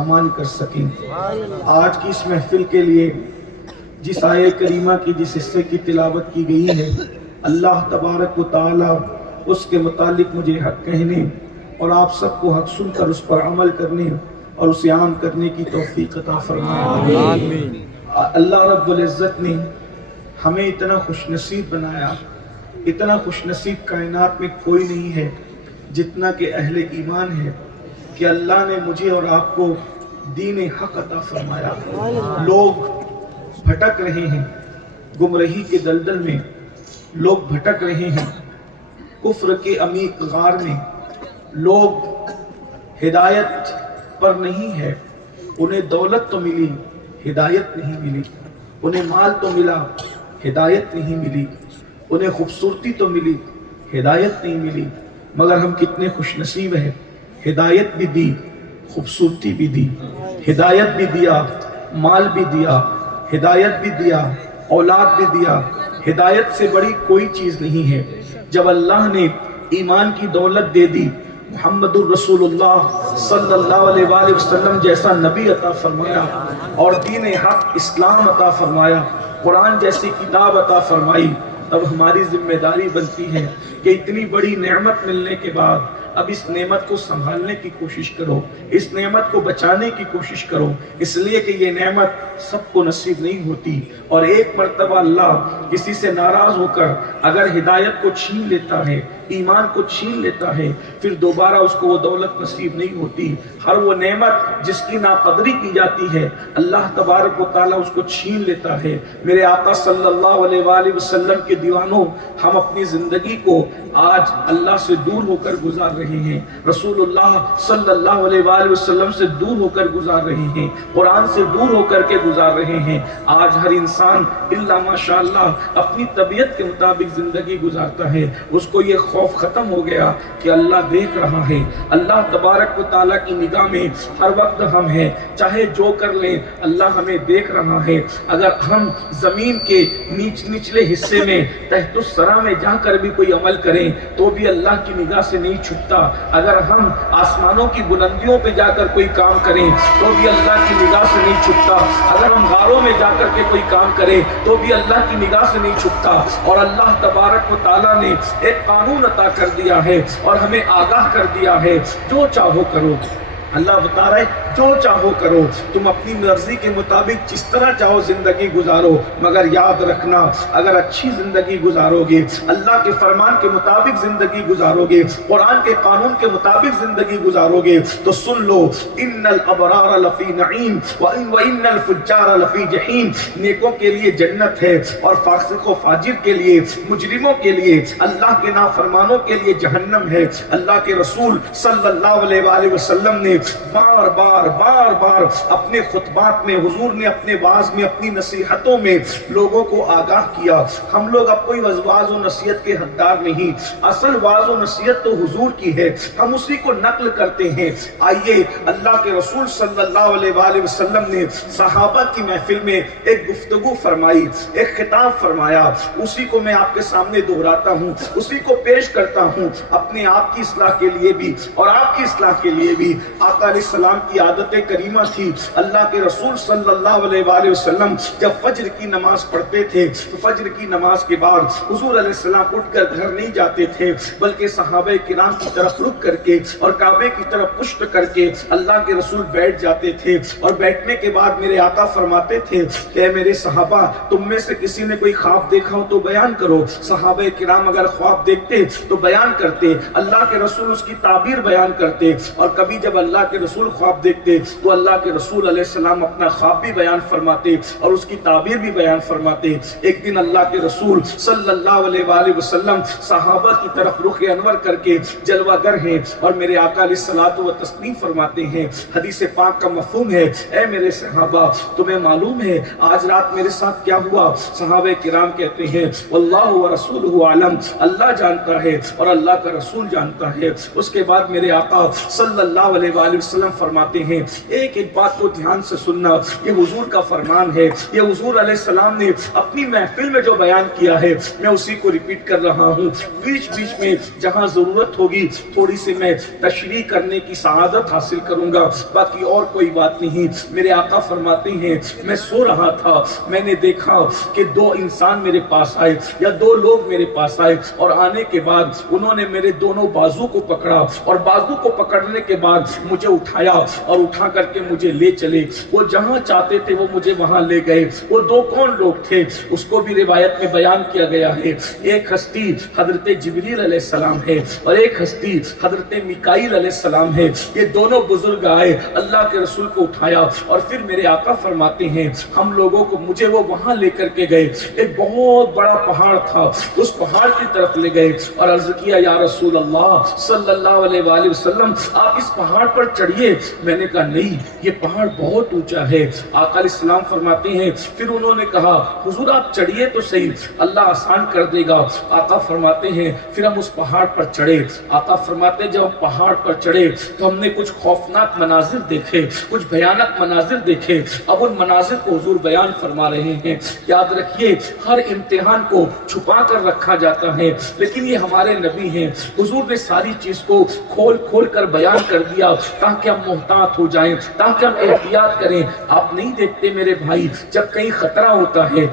سامان کر سکیں۔ آج کی اس محفل کے لیے جس آیہ کریمہ کی جس حصے کی تلاوت کی گئی ہے، اللہ تبارک و تعالی اس کے متعلق مجھے حق کہنے اور آپ سب کو حق سن کر اس پر عمل کرنے اور اسے عام کرنے کی توفیق عطا فرمائے۔ آمین۔ اللہ رب العزت نے ہمیں اتنا خوش نصیب بنایا، اتنا خوش نصیب کائنات میں کوئی نہیں ہے جتنا کہ اہل ایمان ہے، کہ اللہ نے مجھے اور آپ کو دین حق عطا فرمایا۔ لوگ بھٹک رہے ہیں گمراہی کے دلدل میں، لوگ بھٹک رہے ہیں کفر کے عمیق غار میں، لوگ ہدایت پر نہیں ہے، انہیں دولت تو ملی ہدایت نہیں ملی، انہیں مال تو ملا ہدایت نہیں ملی، انہیں خوبصورتی تو ملی ہدایت نہیں ملی۔ مگر ہم کتنے خوش نصیب ہیں، ہدایت بھی دی، خوبصورتی بھی دی، ہدایت بھی دیا، مال بھی دیا، ہدایت بھی دیا، اولاد بھی دیا۔ ہدایت سے بڑی کوئی چیز نہیں ہے۔ جب اللہ نے ایمان کی دولت دے دی، محمد الرسول اللہ صلی اللہ علیہ وآلہ وسلم جیسا نبی عطا فرمایا اور دین حق اسلام عطا فرمایا، قرآن جیسی کتاب عطا فرمائی، اب ہماری ذمہ داری بنتی ہے کہ اتنی بڑی نعمت ملنے کے بعد اب اس نعمت کو سنبھالنے کی کوشش کرو، اس نعمت کو بچانے کی کوشش کرو، اس لیے کہ یہ نعمت سب کو نصیب نہیں ہوتی، اور ایک مرتبہ اللہ کسی سے ناراض ہو کر اگر ہدایت کو چھین لیتا ہے، ایمان کو چھین لیتا ہے، پھر دوبارہ اس کو وہ دولت نصیب نہیں ہوتی۔ ہر وہ نعمت جس کی ناقدری کی جاتی ہے، اللہ تبارک و تعالیٰ اس کو چھین لیتا ہے۔ میرے آقا صلی اللہ علیہ وآلہ وسلم کے دیوانوں، ہم اپنی زندگی کو آج اللہ سے دور ہو کر گزار رہے ہیں، رسول اللہ صلی اللہ علیہ وآلہ وسلم سے دور ہو کر گزار رہے ہیں، قرآن سے دور ہو کر کے گزار رہے ہیں۔ آج ہر انسان الا ماشاءاللہ اپنی طبیعت کے مطابق زندگی گزارتا ہے۔ اس کو یہ خوف ختم ہو گیا کہ اللہ دیکھ رہا ہے، اللہ تبارک و تعالیٰ کی نگاہ میں ہر وقت ہم ہیں، چاہے جو کر لیں اللہ ہمیں دیکھ رہا ہے۔ اگر ہم زمین کے نچلے حصے میں تحت الثری میں جا کر بھی کوئی عمل کریں تو بھی اللہ کی نگاہ سے نہیں چھپتا، اگر ہم آسمانوں کی بلندیوں پہ جا کر کوئی کام کریں تو بھی اللہ کی نگاہ سے نہیں چھپتا، اگر ہم غاروں میں جا کر کے کوئی کام کریں تو بھی اللہ کی نگاہ سے نہیں چھپتا۔ اور اللہ تبارک و تعالیٰ نے ایک قانون عطا کر دیا ہے اور ہمیں آگاہ کر دیا ہے، جو چاہو کرو۔ اللہ بتا رہا ہے جو چاہو کرو، تم اپنی مرضی کے مطابق جس طرح چاہو زندگی گزارو، مگر یاد رکھنا اگر اچھی زندگی گزارو گے، اللہ کے فرمان کے مطابق زندگی گزارو گے، قرآن کے قانون کے مطابق زندگی گزارو گے، تو سن لو ان الابرار لفی نعیم وان الفجار لفی جحیم۔ نیکوں کے لیے جنت ہے اور فاسق و فاجر کے لیے، مجرموں کے لیے، اللہ کے نافرمانوں کے لیے جہنم ہے۔ اللہ کے رسول صلی اللہ علیہ وآلہ وسلم نے بار بار اپنے خطبات میں، حضور نے اپنے واعظ میں، اپنی نصیحتوں میں لوگوں کو آگاہ کیا۔ ہم لوگ اب کوئی واعظ و نصیحت کے حقدار نہیں، اصل واعظ و نصیحت تو حضور کی ہے، ہم اسی کو نقل کرتے ہیں۔ آئیے اللہ کے رسول صلی اللہ علیہ وآلہ وسلم نے صحابہ کی محفل میں ایک گفتگو فرمائی، ایک خطاب فرمایا، اسی کو میں آپ کے سامنے دہراتا ہوں، اسی کو پیش کرتا ہوں، اپنے آپ کی اصلاح کے لیے بھی اور آپ کی اصلاح کے لیے بھی۔ آقا علیہ السلام کی عادت کریمہ تھی، اللہ کے رسول صلی اللہ علیہ وآلہ وسلم جب فجر کی نماز پڑھتے تھے تو فجر کی نماز کے بعد حضور علیہ السلام اٹھ کر گھر نہیں جاتے تھے، بلکہ صحابہ کرام کی طرف رک کر کے اور کعبے کی طرف پشت کر کے اللہ کے رسول بیٹھ جاتے تھے، اور بیٹھنے کے بعد میرے آقا فرماتے تھے کہ اے میرے صحابہ، تم میں سے کسی نے کوئی خواب دیکھا ہو تو بیان کرو۔ صحابہ کرام اگر خواب دیکھتے تو بیان کرتے، اللہ کے رسول اس کی تعبیر بیان کرتے، اور کبھی جب اللہ کے رسول خواب دیکھتے تو اللہ کے رسول علیہ السلام اپنا خواب بھی بیان فرماتے اور اس کی تعبیر بھی بیان فرماتے۔ ایک دن اللہ کے رسول صلی اللہ علیہ وآلہ وسلم صحابہ کی طرف رخ انور کر کے جلوہ گر ہیں، اور میرے آقا علیہ الصلوۃ والتسلیم فرماتے ہیں، حدیث پاک کا مفہوم ہے، اے میرے صحابہ تمہیں معلوم ہے آج رات میرے ساتھ کیا ہوا؟ صحابہ کرام کہتے ہیں واللہ ورسولہ اعلم، اللہ جانتا ہے اور اللہ کا رسول جانتا ہے۔ اس کے بعد میرے آقا صلی اللہ علیہ وآلہ वआलैहि वसल्लम फरमाते हैं, एक एक बात को ध्यान से सुनना, ये हुजूर का फरमान है, ये हुजूर अलैहिस्सलाम ने अपनी महफिल में जो बयान किया है मैं उसी को रिपीट कर रहा हूँ। बीच बीच में जहाँ जरूरत होगी थोड़ी सी मैं तशरीह करने की सआदत हासिल करूंगा, बाकी और कोई बात नहीं। मेरे आका फरमाते हैं, मैं सो रहा था, मैंने देखा कि दो इंसान मेरे पास आए या दो लोग मेरे पास आए, और आने के बाद उन्होंने मेरे दोनों बाजू को पकड़ा, और बाजू को पकड़ने के बाद मुझे उठाया और उठा करके मुझे ले चले। वो जहां चाहते थे वो मुझे वहां ले गए। वो दो कौन लोग थे उसको भी रिवायत में बयान किया गया है। एक हस्ती हजरत जिब्रील अलैहिस्सलाम है और एक हस्ती हजरत मिकाईल अलैहिस्सलाम है। ये दोनों बुजुर्ग आए, अल्लाह के रसूल को उठाया और फिर मेरे आका फरमाते हैं, हम लोगों को मुझे वो वहां लेकर के गए। एक बहुत बड़ा पहाड़ था, उस पहाड़ की तरफ ले गए और अर्ज किया, या रसूल अल्लाह सल्लल्लाहु अलैहि वसल्लम आप इस पहाड़ पर चढ़िए। मैंने कहा नहीं, ये पहाड़ बहुत ऊंचा है। आका अलैहिस्सलाम फरमाते हैं, फिर उन्होंने कहा, हुजूर आप चढ़िए तो सही, अल्लाह आसान कर देगा। आका फरमाते हैं, फिर हम उस पहाड़ पर चढ़े। आका फरमाते हैं, जब हम पहाड़ पर चढ़े तो हमने कुछ खौफनाक मनाजिर देखे, कुछ भयानक मनाजिर देखे। अब उन मनाजिर को हुजूर बयान फरमा रहे हैं। याद रखिए, हर इम्तिहान को छुपा कर रखा जाता है, लेकिन ये हमारे नबी हैं। हुजूर ने सारी चीज को खोल खोल कर बयान कर दिया ताकि हम मोहतात हो जाएं, ताकि हम एहतियात करें। आप नहीं देखते मेरे भाई, जब कहीं खतरा होता है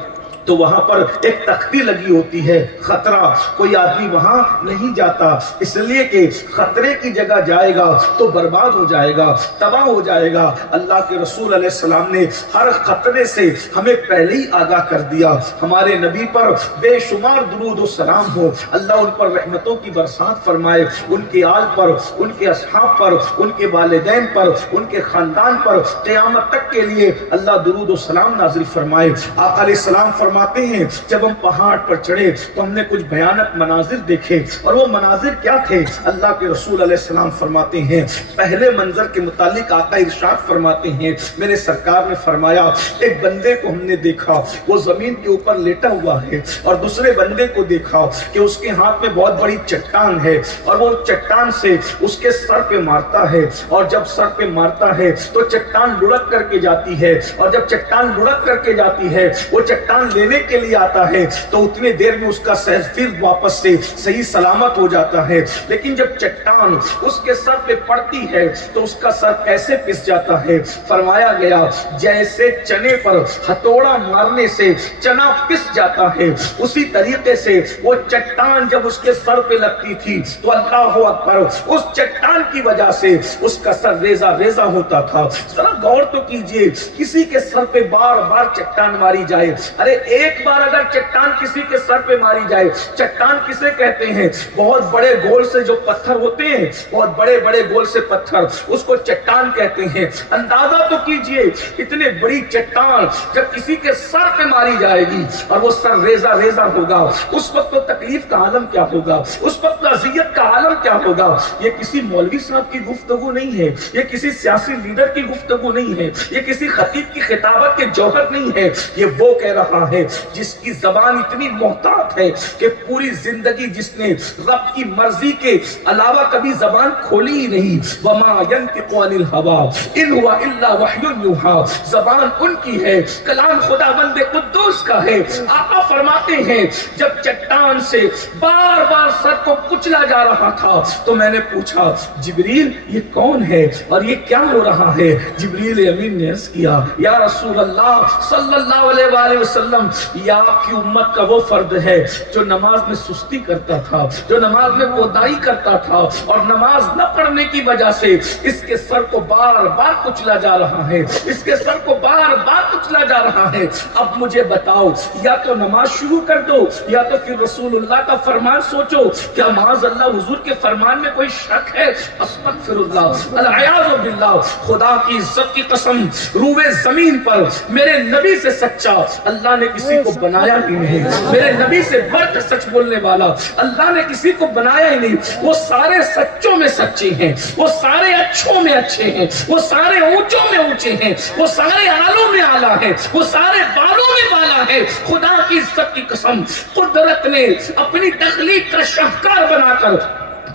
तो वहां पर एक तख्ती लगी होती है, खतरा, कोई आदमी वहां नहीं जाता, इसलिए कि खतरे की जगह जाएगा तो बर्बाद हो जाएगा, तबाह हो जाएगा। अल्लाह के रसूल अलैहिस्सलाम ने हर खतरे से हमें पहले ही आगाह कर दिया। हमारे नबी पर बेशुमार दुरूद और सलाम हो, अल्लाह उन पर रहमतों की बरसात फरमाए, उनके आल पर, उनके असहाब पर, उनके वालिदैन पर, उनके खानदान पर क़यामत तक के लिए अल्लाह दुरूद और सलाम नाजिल फरमाए। आका अलैहिस्सलाम फरमाते हैं, जब हम पहाड़ पर चढ़े तो हमने कुछ भयानक मनाजिर देखे। और वो मनाजिर क्या थे? अल्लाह के रसूल अलैहिस्सलाम फरमाते हैं, पहले मंजर के मुतालिक आका इरशाद फरमाते हैं, मेरे सरकार ने फरमाया, एक बंदे को हमने देखा, वो जमीन के ऊपर लेटा हुआ है, और दूसरे बंदे को देखा कि उसके हाथ में बहुत बड़ी चट्टान है, और वो चट्टान से उसके सर पे मारता है, और जब सर पे मारता है तो चट्टान लुढ़क करके जाती है, और जब चट्टान लुढ़क करके जाती है, वो चट्टान लेने के लिए आता है तो उतनी देर में उसका सर फिर वापस से सही सलामत हो जाता है। लेकिन जब चट्टान उसके सर पे पड़ती है तो उसका सर कैसे पिस जाता है? फरमाया गया, जैसे चने पर हथौड़ा मारने से चना पिस जाता है, उसी तरीके से वो चट्टान जब उसके सर पे लगती थी तो अल्लाह अकबर, उस चट्टान की वजह से उसका सर रेजा रेजा होता था। जरा गौर तो कीजिए, किसी के सर पे बार बार चट्टान मारी जाए, अरे एक बार अगर चट्टान किसी के सर पे मारी जाए, चट्टान किसे कहते हैं? बहुत बड़े गोल से जो पत्थर होते हैं, बहुत बड़े बड़े गोल से पत्थर, उसको चट्टान कहते हैं। अंदाजा तो कीजिए, इतने बड़ी चट्टान जब किसी के सर पे मारी जाएगी और वो सर रेजा रेजा होगा, उस वक्त तो तकलीफ का आलम क्या होगा, उस वक्त अज़ियत का आलम क्या होगा। ये किसी मौलवी साहब की गुफ्तगू नहीं है, ये किसी सियासी लीडर की गुफ्तगू नहीं है, ये किसी खतीब की खिताबत के जौहर नहीं है। ये वो कह रहा है जिसकी जबान इतनी मोहतात है कि पूरी जिंदगी जिसने रब की मर्जी के अलावा कभी जबान खोली ही नहीं। वमा यंतिकु अनिल हवा इन हुवा इल्ला वह्युन युहा, जबान उनकी है, कलाम खुदावंद कुद्दूस का है। आका फरमाते हैं, जब चट्टान से बार बार सर को कुचला जा रहा था तो मैंने पूछा, जिब्रील ये कौन है और ये क्या हो रहा है? जिब्रील अमीन ने अर्ज किया, या रसूल अल्लाह सल्लल्लाहु अलैहि वसल्लम, ये आपकी उम्मत का वो फर्द है जो नमाज में सुस्ती करता था, जो नमाज में कोताही करता था, और नमाज न पढ़ने की वजह से इसके सर को बार बार कुचला जा रहा है, इसके सर को बार बार कुचला जा रहा है। अब मुझे बताओ, या तो नमाज शुरू कर दो या तो फिर रसूलुल्लाह का फरमान सोचो। क्या माज़अल्लाह हुजूर के फरमान में कोई शक है? अस्तगफिरुल्लाह अल-अयाज़ु बिल्लाह, खुदा की इज्जत की कसम, रूए जमीन पर मेरे नबी से सच्चा अल्लाह ने किसी को बनाया ही नहीं, मेरे नबी से बढ़कर सच बोलने वाला अल्लाह ने किसी को बनाया ही नहीं। वो सारे सच्चों में सच्चे हैं, वो सारे अच्छों में अच्छे हैं, वो सारे ऊंचों में ऊंचे हैं, वो सारे आलों में आला है, वो सारे बालों में बाला है। खुदा की इज्जत की कसम, कुदरत ने अपनी तख्लीक का शाहकार बनाकर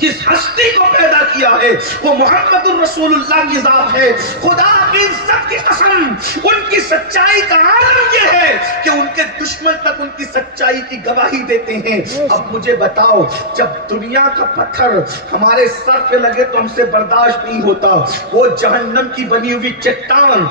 جس ہستی کو پیدا کیا ہے وہ محمد الرسول اللہ کی ذات ہے. خدا کی عزت کی قسم ان کی سچائی کا عالم یہ ہے کہ ان کے دشمن تک ان کی سچائی کی گواہی دیتے ہیں. اب مجھے بتاؤ جب دنیا کا پتھر ہمارے سر پہ لگے تو ہم سے برداشت نہیں ہوتا, وہ جہنم کی بنی ہوئی چٹان